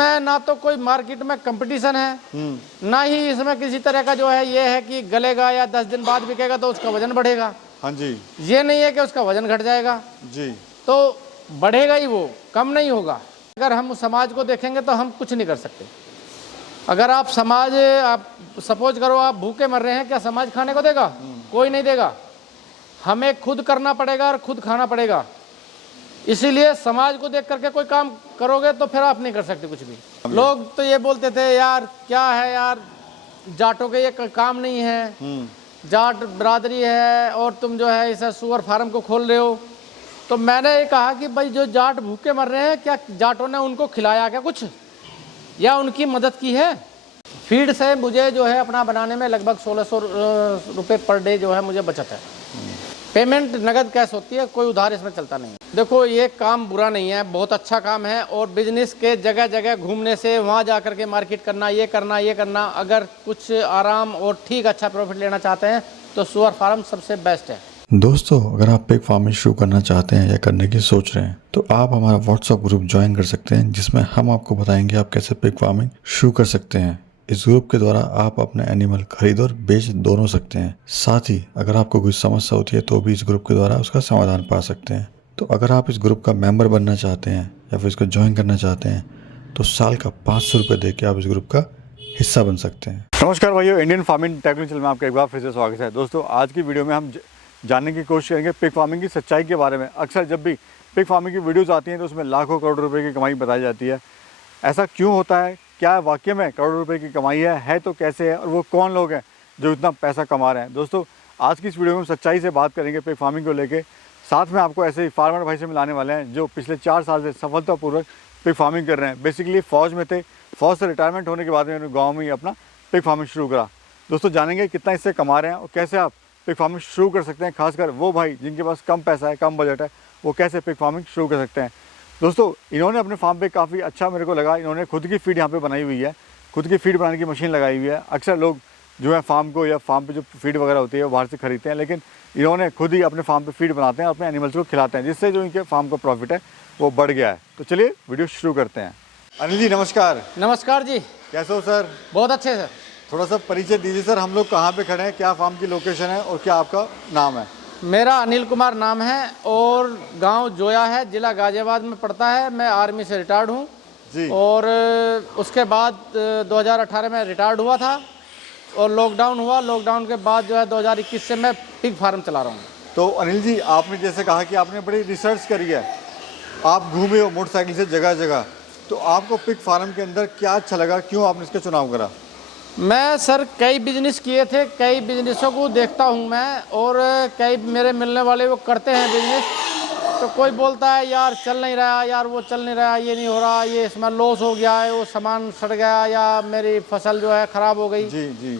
इसमें ना तो कोई मार्केट में कंपटीशन है, ना ही इसमें किसी तरह का जो है ये है कि गलेगा या 10 दिन बाद बिकेगा तो उसका वजन बढ़ेगा। हाँ जी। ये नहीं है कि उसका वजन घट जाएगा जी। तो बढ़ेगा ही, वो कम नहीं होगा। अगर हम समाज को देखेंगे तो हम कुछ नहीं कर सकते। अगर आप समाज, आप सपोज करो आप भूखे मर रहे हैं, क्या समाज खाने को देगा? कोई नहीं देगा। हमें खुद करना पड़ेगा और खुद खाना पड़ेगा। इसीलिए समाज को देख करके कोई काम करोगे तो फिर आप नहीं कर सकते कुछ भी। लोग तो ये बोलते थे यार क्या है यार, जाटों के ये काम नहीं है, जाट बरादरी है और तुम जो है इसे सुअर फार्म को खोल रहे हो। तो मैंने ये कहा कि भाई जो जाट भूखे मर रहे हैं, क्या जाटों ने उनको खिलाया क्या कुछ, या उनकी मदद की है? फीड से मुझे जो है अपना बनाने में लगभग 1600 रुपये पर डे जो है मुझे बचत है। पेमेंट नगद कैश होती है, कोई उधार इसमें चलता नहीं है। देखो ये काम बुरा नहीं है, बहुत अच्छा काम है। और बिजनेस के जगह जगह घूमने से, वहाँ जा कर के मार्केट करना, ये करना, अगर कुछ आराम और ठीक अच्छा प्रॉफिट लेना चाहते हैं तो सुअर फार्म सबसे बेस्ट है। दोस्तों, अगर आप पिग फार्मिंग शुरू करना चाहते हैं या करने की सोच रहे हैं तो आप हमारा व्हाट्सएप ग्रुप ज्वाइन कर सकते हैं, जिसमें हम आपको बताएंगे आप कैसे पिग फार्मिंग शुरू कर सकते हैं। इस ग्रुप के द्वारा आप अपने एनिमल खरीद और बेच दोनों सकते हैं। साथ ही अगर आपको कोई समस्या होती है तो भी इस ग्रुप के द्वारा उसका समाधान पा सकते हैं। तो अगर आप इस ग्रुप का मेंबर बनना चाहते हैं या फिर इसको ज्वाइन करना चाहते हैं तो साल का 500 रुपये दे के आप इस ग्रुप का हिस्सा बन सकते हैं। नमस्कार भाइयों, इंडियन फार्मिंग टेक्निकल चैनल में आपका एक बार फिर से स्वागत है। दोस्तों, आज की वीडियो में हम जानने की कोशिश करेंगे पिग फार्मिंग की सच्चाई के बारे में। अक्सर जब भी पिग फार्मिंग की वीडियोस आती हैं तो उसमें लाखों करोड़ों रुपए की कमाई बताई जाती है। ऐसा क्यों होता है? क्या वाकई में करोड़ों रुपए की कमाई है तो कैसे है, और वो कौन लोग हैं जो इतना पैसा कमा रहे हैं? दोस्तों, आज की इस वीडियो में हम सच्चाई से बात करेंगे पिग फार्मिंग को लेकर। साथ में आपको ऐसे ही फार्मर भाई से मिलाने वाले हैं जो पिछले 4 साल से सफलतापूर्वक पिग फार्मिंग कर रहे हैं। बेसिकली फ़ौज में थे, फ़ौज से रिटायरमेंट होने के बाद में उन्होंने गाँव में ही अपना पिग फार्मिंग शुरू करा। दोस्तों, जानेंगे कितना इससे कमा रहे हैं और कैसे आप पिग फार्मिंग शुरू कर सकते हैं। खासकर वो भाई जिनके पास कम पैसा है, कम बजट है, वो कैसे पिग फार्मिंग शुरू कर सकते हैं। दोस्तों, इन्होंने अपने फार्म पे काफ़ी अच्छा मेरे को लगा, इन्होंने खुद की फीड यहाँ पे बनाई हुई है, खुद की फीड बनाने की मशीन लगाई हुई है। अक्सर लोग जो है फार्म को या फार्म पे जो फीड वगैरह होती है वो बाहर से खरीदते हैं, लेकिन इन्होंने खुद ही अपने फार्म पे फीड बनाते हैं, अपने एनिमल्स को खिलाते हैं, जिससे जो इनके फार्म का प्रॉफिट है वो बढ़ गया है। तो चलिए वीडियो शुरू करते हैं। अनिल जी नमस्कार। नमस्कार जी। कैसे हो सर? बहुत अच्छे सर। थोड़ा सा परिचय दीजिए सर, हम लोग कहाँ पे खड़े हैं, क्या फार्म की लोकेशन है और क्या आपका नाम है? मेरा अनिल कुमार नाम है और गांव जोया है, जिला गाजियाबाद में पड़ता है। मैं आर्मी से रिटायर्ड हूं जी। और उसके बाद 2018 में रिटायर्ड हुआ था और लॉकडाउन हुआ। लॉकडाउन के बाद जो है 2021 से मैं पिग फार्म चला रहा हूँ। तो अनिल जी, आपने जैसे कहा कि आपने बड़ी रिसर्च करी है, आप घूमे हो मोटरसाइकिल से जगह जगह, तो आपको पिग फार्म के अंदर क्या अच्छा लगा, क्यों आपने इसका चुनाव करा? मैं सर कई बिजनेस किए थे, कई बिजनेसों को देखता हूं मैं, और कई मेरे मिलने वाले वो करते हैं बिजनेस। तो कोई बोलता है यार चल नहीं रहा, यार वो चल नहीं रहा, ये नहीं हो रहा, ये इसमें लॉस हो गया है, वो सामान सड़ गया या मेरी फसल जो है ख़राब हो गई। जी जी।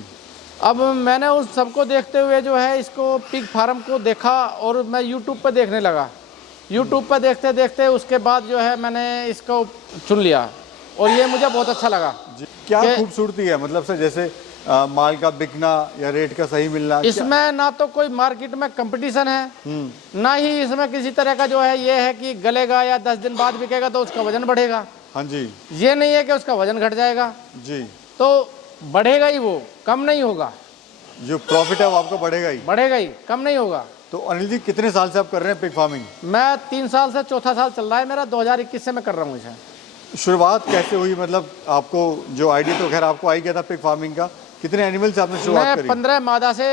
अब मैंने उस सबको देखते हुए जो है इसको पिग फार्म को देखा और मैं यूट्यूब पर देखने लगा। यूट्यूब पर देखते देखते उसके बाद जो है मैंने इसको चुन लिया और ये मुझे बहुत अच्छा लगा। क्या खूबसूरती है, मतलब सर जैसे माल का बिकना या रेट का सही मिलना? इसमें ना तो कोई मार्केट में कंपटीशन है, ना ही इसमें किसी तरह का जो है ये है कि गलेगा या 10 दिन बाद बिकेगा तो उसका वजन बढ़ेगा। हाँ जी। ये नहीं है कि उसका वजन घट जाएगा जी। तो बढ़ेगा ही, वो कम नहीं होगा। जो प्रॉफिट है वो आपको बढ़ेगा ही, कम नहीं होगा। तो अनिल जी कितने साल से आप कर रहे हैं पिग फार्मिंग? मैं 3 साल से, चौथा साल चल रहा है मेरा, 2021 से मैं कर रहा हूँ इसे। शुरुआत कैसे हुई, मतलब आपको जो आइडिया तो खैर आपको आई गया था पिग फार्मिंग का, कितने एनिमल से आपने शुरुआत करी? 15 मादा से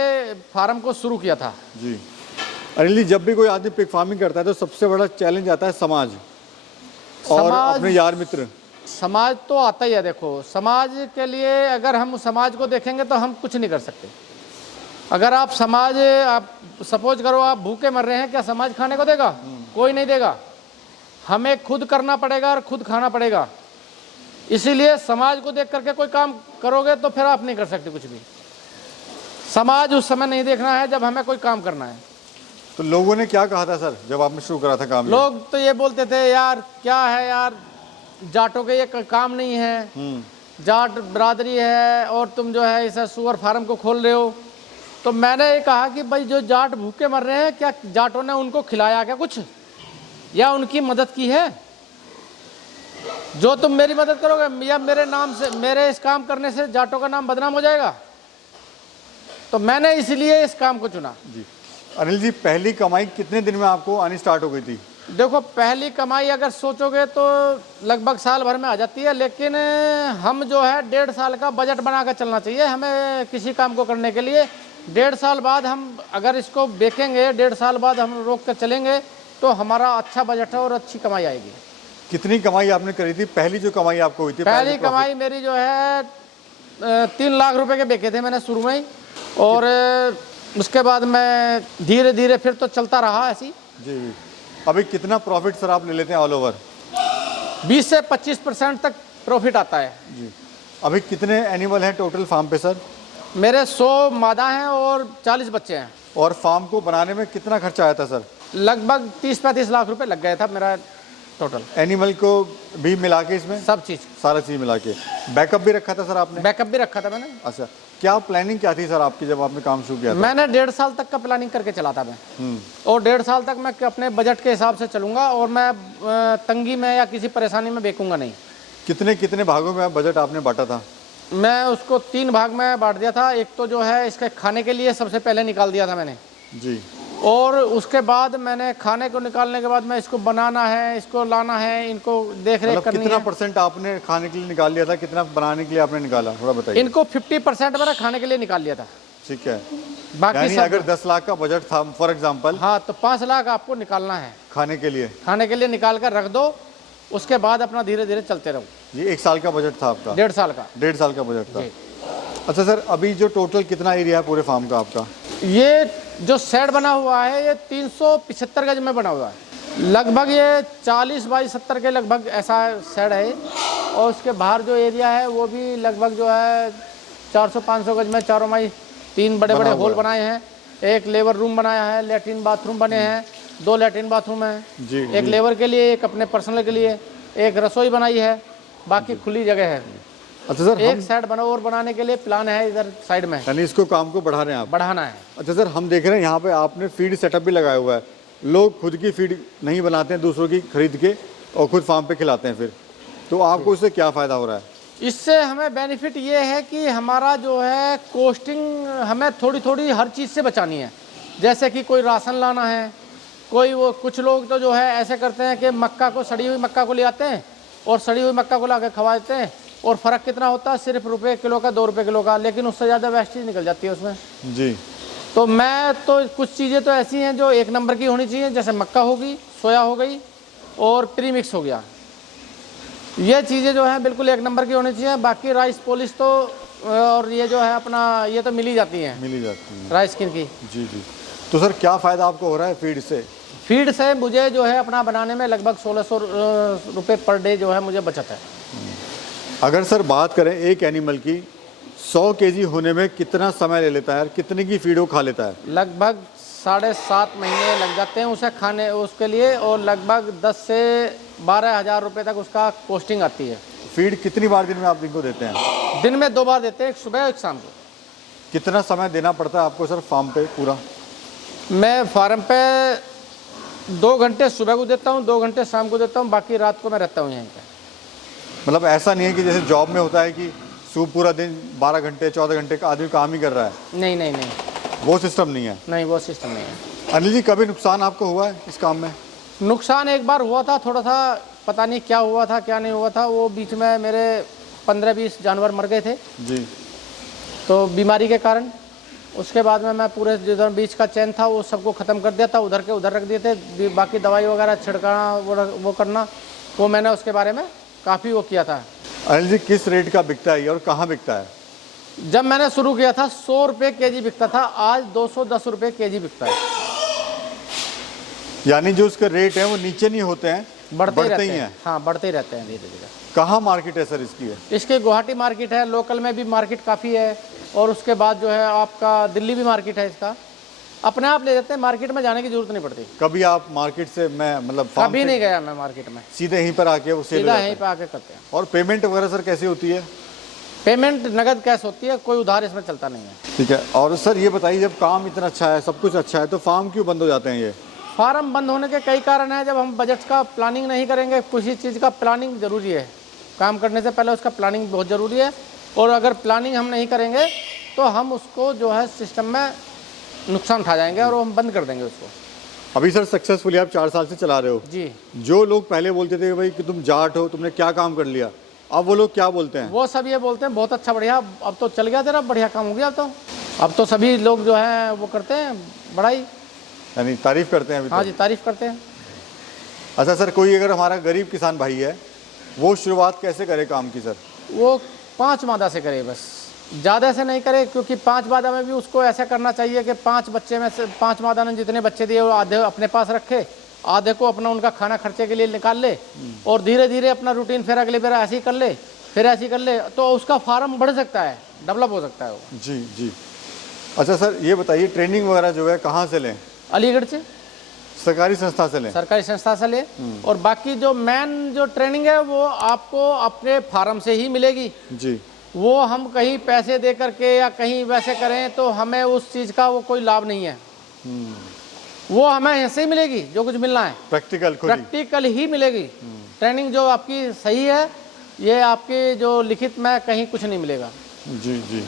फार्म को शुरू किया था। जी। अनिल जी, जब भी कोई आदमी पिग फार्मिंग करता है तो सबसे बड़ा चैलेंज आता है समाज और अपने यार मित्र। समाज तो आता ही है। देखो, समाज के लिए अगर हम समाज को देखेंगे तो हम कुछ नहीं कर सकते। अगर आप समाज, आप सपोज करो आप भूखे मर रहे हैं, क्या समाज खाने को देगा? कोई नहीं देगा। हमें खुद करना पड़ेगा और खुद खाना पड़ेगा। इसीलिए समाज को देख करके कोई काम करोगे तो फिर आप नहीं कर सकते कुछ भी। समाज उस समय नहीं देखना है जब हमें कोई काम करना है। तो लोगों ने क्या कहा था सर जब आपने शुरू करा था काम? लोग तो ये बोलते थे यार क्या है यार, जाटों के ये काम नहीं है, जाट बरादरी है और तुम जो है इसे सुअर फार्म को खोल रहे हो। तो मैंने ये कहा कि भाई जो जाट भूखे मर रहे हैं, क्या जाटों ने उनको खिलाया क्या कुछ, या उनकी मदद की है? जो तुम मेरी मदद करोगे या मेरे नाम से, मेरे इस काम करने से जाटों का नाम बदनाम हो जाएगा, तो मैंने इसलिए इस काम को चुना। जी अनिल जी, पहली कमाई कितने दिन में आपको आनी स्टार्ट हो गई थी? देखो, पहली कमाई अगर सोचोगे तो लगभग साल भर में आ जाती है, लेकिन हम जो है 1.5 साल का बजट बना कर चलना चाहिए हमें किसी काम को करने के लिए। 1.5 साल बाद हम अगर इसको बेचेंगे, 1.5 साल बाद हम रोक कर चलेंगे तो हमारा अच्छा बजट है और अच्छी कमाई आएगी। कितनी कमाई आपने करी थी? पहली जो कमाई आपको हुई थी? पहली कमाई मेरी जो है 3 लाख रुपए के बेचे थे मैंने शुरू में ही, और उसके बाद मैं धीरे धीरे फिर तो चलता रहा ऐसी। जी जी। अभी कितना प्रॉफिट सर आप ले लेते हैं ऑल ओवर? 20 से 25% तक प्रॉफिट आता है जी। अभी कितने एनिमल हैं टोटल फार्म पे सर? मेरे 100 मादा हैं और 40 बच्चे हैं। और फार्म को बनाने में कितना खर्चा आया था सर? लगभग 30-35 लाख रुपए लग गया था मेरा टोटल, एनिमल को भी मिला के इसमें? सब चीज़। सारा चीज़ मिला के। बैकअप भी रखा था सर आपने? बैकअप भी रखा था मैंने। अच्छा, क्या प्लानिंग क्या थी सर आपकी जब आपने काम शुरू किया था? मैंने 1.5 साल तक का प्लानिंग करके चला था मैं, और 1.5 साल तक मैं अपने बजट के हिसाब से चलूंगा, और मैं तंगी में या किसी परेशानी में बेचूंगा नहीं। कितने कितने भागों में बजट आपने बांटा था? मैं उसको 3 भाग में बांट दिया था। एक तो जो है इसके खाने के लिए सबसे पहले निकाल दिया था मैंने जी, और उसके बाद मैंने खाने को निकालने के बाद मैं इसको बनाना है, इसको लाना है, इनको देख रेख करनी कितना है। परसेंट आपने खाने के लिए निकाल लिया था, कितना बनाने के लिए आपने निकाला, थोड़ा बताइए। इनको 50% मैंने खाने के लिए निकाल लिया था। ठीक है, बाकी यानी सब, अगर 10 लाख का बजट था फॉर एग्जांपल, हाँ, तो 5 लाख आपको निकालना है खाने के लिए। खाने के लिए निकाल कर रख दो, उसके बाद अपना धीरे धीरे चलते रहो। जी, 1 साल का बजट था आपका? 1.5 साल का। 1.5 साल का बजट था। जी। अच्छा सर, अभी जो टोटल कितना एरिया है पूरे फार्म का आपका? ये जो शेड बना हुआ है ये 375 गज में बना हुआ है। लगभग ये 40 बाई 70 के लगभग ऐसा शेड है, और उसके बाहर जो एरिया है वो भी लगभग जो है 400-500 गज में चारों माई 3 बड़े बड़े होल बनाए हैं। एक लेबर रूम बनाया है, लेटरिन बाथरूम बने हैं, 2 लेटरिन बाथरूम हैं, जी, एक लेबर के लिए, एक अपने पर्सनल के लिए, एक रसोई बनाई है, बाकी खुली जगह है। अच्छा सर, एक साइड और बनाने के लिए प्लान है इधर साइड में, यानी इसको काम को बढ़ा रहे हैं आप? बढ़ाना है। अच्छा सर, हम देख रहे हैं यहाँ पे आपने फीड सेटअप भी लगाया हुआ है। लोग खुद की फीड नहीं बनाते हैं, दूसरों की खरीद के और खुद फार्म पे खिलाते हैं फिर, तो आपको इससे क्या फ़ायदा हो रहा है? इससे हमें बेनिफिट ये है कि हमारा जो है कॉस्टिंग हमें थोड़ी थोड़ी हर चीज़ से बचानी है। जैसे कि कोई राशन लाना है, कोई वो कुछ लोग तो जो है ऐसे करते हैं कि मक्का को, सड़ी हुई मक्का को ले आते हैं और सड़ी हुई मक्का को ला के खवा देते हैं, और फ़र्क कितना होता है, सिर्फ रुपये किलो का, 2 रुपये किलो का, लेकिन उससे ज़्यादा वेस्टेज निकल जाती है उसमें। जी। तो मैं तो कुछ चीज़ें तो ऐसी हैं जो 1 नंबर की होनी चाहिए, जैसे मक्का होगी, सोया हो गई और प्रीमिक्स हो गया, ये चीज़ें जो हैं बिल्कुल 1 नंबर की होनी चाहिए। बाकी राइस पॉलिश तो और ये जो है अपना ये तो मिल ही जाती है, मिल ही जाती है राइस किन की। जी जी। तो सर क्या फ़ायदा आपको हो रहा है फीड से? फीड से मुझे जो है अपना बनाने में लगभग 1600 रुपये पर डे जो है मुझे बचत है। अगर सर बात करें एक एनिमल की, 100 केजी होने में कितना समय ले लेता है, कितने की फीड वो खा लेता है? लगभग 7.5 महीने लग जाते हैं उसे खाने उसके लिए, और लगभग 10 से 12 हज़ार रुपये तक उसका कॉस्टिंग आती है। फीड कितनी बार दिन में आप इनको देते हैं? दिन में 2 बार देते हैं, एक सुबह एक शाम को। कितना समय देना पड़ता है आपको सर फार्म पे पूरा? मैं फार्म पे 2 घंटे सुबह को देता हूँ, 2 घंटे शाम को देता हूँ, बाकी रात को मैं रहता हूँ यहीं पे। मतलब ऐसा नहीं है कि जैसे जॉब में होता है कि सुबह पूरा दिन 12 घंटे 14 घंटे का आदमी काम ही कर रहा है? नहीं नहीं नहीं, वो सिस्टम नहीं है? नहीं वो सिस्टम नहीं है। अनिल जी, कभी नुकसान आपको हुआ है इस काम में? नुकसान एक बार हुआ था, थोड़ा सा पता नहीं क्या हुआ था क्या नहीं हुआ था, वो बीच में मेरे 15-20 जानवर मर गए थे जी, तो बीमारी के कारण। उसके बाद में मैं पूरे जिधर बीच का चैन था वो सबको ख़त्म कर दिया था, उधर के उधर रख दिए थे। बाकी दवाई वगैरह छिड़काना वो करना, वो मैंने उसके बारे में काफ़ी वो किया था। अनिल जी, किस रेट का बिकता है ये और कहाँ बिकता है? जब मैंने शुरू किया था 100 रुपये केजी बिकता था, आज 210 रुपये केजी बिकता है। यानी जो उसके रेट हैं वो नीचे नहीं होते हैं, बढ़ते ही रहते ही हैं। हैं। हाँ, बढ़ते ही रहते हैं धीरे धीरे। कहाँ मार्केट है सर इसकी? है इसके गुवाहाटी मार्केट है, लोकल में भी मार्केट काफ़ी है, और उसके बाद जो है आपका दिल्ली भी मार्केट है इसका। अपने आप ले जाते हैं, मार्केट में जाने की जरूरत नहीं पड़ती। कभी आप मार्केट से, मैं मतलब फार्म कभी से नहीं गया मैं मार्केट में, सीधे यहीं पर आके वो सेल हो सीधा जाता यहीं है? पे आके करते हैं। और पेमेंट वगैरह सर कैसी होती है? पेमेंट नगद कैश होती है, कोई उधार इसमें चलता नहीं है। ठीक है। और सर ये बताइए, जब काम इतना अच्छा है, सब कुछ अच्छा है, तो फार्म क्यों बंद हो जाते हैं ये? फार्म बंद होने के कई कारण हैं। जब हम बजट का प्लानिंग नहीं करेंगे, किसी चीज़ का प्लानिंग जरूरी है। काम करने से पहले उसका प्लानिंग बहुत ज़रूरी है, और अगर प्लानिंग हम नहीं करेंगे तो हम उसको जो है सिस्टम में नुकसान उठा जाएंगे और हम बंद कर देंगे उसको। अभी सर सक्सेसफुली आप 4 साल से चला रहे हो जी। जो लोग पहले बोलते थे कि भाई कि तुम जाट हो, तुमने क्या काम कर लिया, अब वो लोग क्या बोलते हैं? वो सब ये बोलते हैं बहुत अच्छा बढ़िया, अब तो चल गया तेरा, बढ़िया काम हो गया। अब तो सभी लोग जो है वो करते हैं बड़ाई, यानी तारीफ करते हैं अभी हाँ तो? जी, तारीफ करते हैं। अच्छा सर, कोई अगर हमारा गरीब किसान भाई है, वो शुरुआत कैसे करे काम की सर? वो 5 मादा से करे, बस ज़्यादा से नहीं करे, क्योंकि 5 मादा में भी उसको ऐसा करना चाहिए कि 5 बच्चे में से 5 मादा ने जितने बच्चे दिए वो आधे अपने पास रखे, आधे को अपना उनका खाना खर्चे के लिए निकाल ले, और धीरे धीरे अपना रूटीन फिर अगले बार ऐसे ही कर ले, फिर ऐसे ही कर ले, तो उसका फार्म बढ़ सकता है, डेवलप हो सकता है वो। जी जी। अच्छा सर, ये बताइए ट्रेनिंग वगैरह जो है कहाँ से लें? अलीगढ़ से, सरकारी संस्था से लें? सरकारी संस्था से ले, और बाकी जो मेन जो ट्रेनिंग है वो आपको अपने फार्म से ही मिलेगी जी। वो हम कहीं पैसे दे करके या कहीं वैसे करें तो हमें उस चीज़ का वो कोई लाभ नहीं है। वो हमें ऐसे ही मिलेगी जो कुछ मिलना है, प्रैक्टिकल ही मिलेगी। ट्रेनिंग जो आपकी सही है, ये आपकी जो लिखित में कहीं कुछ नहीं मिलेगा। जी जी।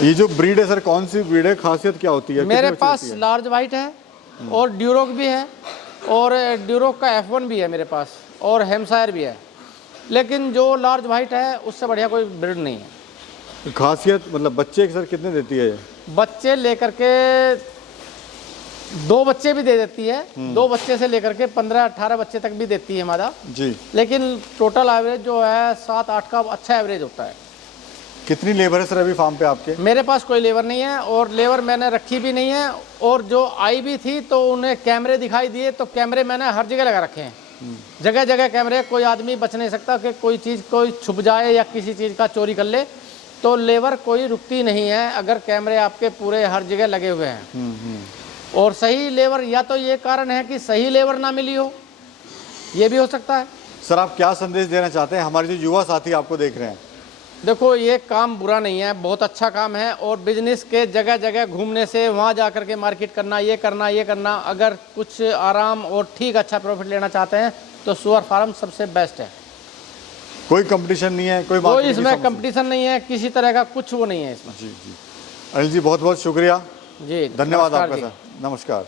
ये जो ब्रीड है सर, कौन सी ब्रीड है, खासियत क्या होती है? मेरे पास लार्ज वाइट है और ड्यूरोक भी है, और ड्यूरोक का F1 भी है मेरे पास, और हेम्पशायर भी है, लेकिन जो लार्ज वाइट है उससे बढ़िया कोई ब्रीड नहीं है। खासियत मतलब बच्चे सर कितने देती है ये? बच्चे लेकर के 2 बच्चे भी दे देती है, 2 बच्चे से लेकर के 15-18 बच्चे तक भी देती है मादा जी। लेकिन टोटल एवरेज जो है 7-8 का अच्छा एवरेज होता है। कितनी लेबर है सर अभी फार्म पे आपके? मेरे पास कोई लेबर नहीं है, और लेबर मैंने रखी भी नहीं है, और जो आई भी थी तो उन्हें कैमरे दिखाई दिए तो कैमरे मैंने हर जगह लगा रखे हैं, जगह जगह कैमरे, कोई आदमी बच नहीं सकता कि कोई चीज़ कोई छुप जाए या किसी चीज़ का चोरी कर ले, तो लेबर कोई रुकती नहीं है अगर कैमरे आपके पूरे हर जगह लगे हुए हैं। और सही लेबर, या तो ये कारण है कि सही लेबर ना मिली हो, ये भी हो सकता है। सर आप क्या संदेश देना चाहते हैं हमारे जो युवा साथी आपको देख रहे हैं? देखो, ये काम बुरा नहीं है, बहुत अच्छा काम है, और बिजनेस के जगह जगह घूमने से वहाँ जा कर के मार्केट करना, ये करना, अगर कुछ आराम और ठीक अच्छा प्रॉफिट लेना चाहते हैं तो सुअर फार्म सबसे बेस्ट है। कोई कंपटीशन नहीं है, कोई इसमें कंपटीशन नहीं है, किसी तरह का कुछ वो नहीं है इसमें। जी जी। अनिल जी बहुत बहुत शुक्रिया जी, धन्यवाद नमस्कार आपका जी। सर, नमस्कार।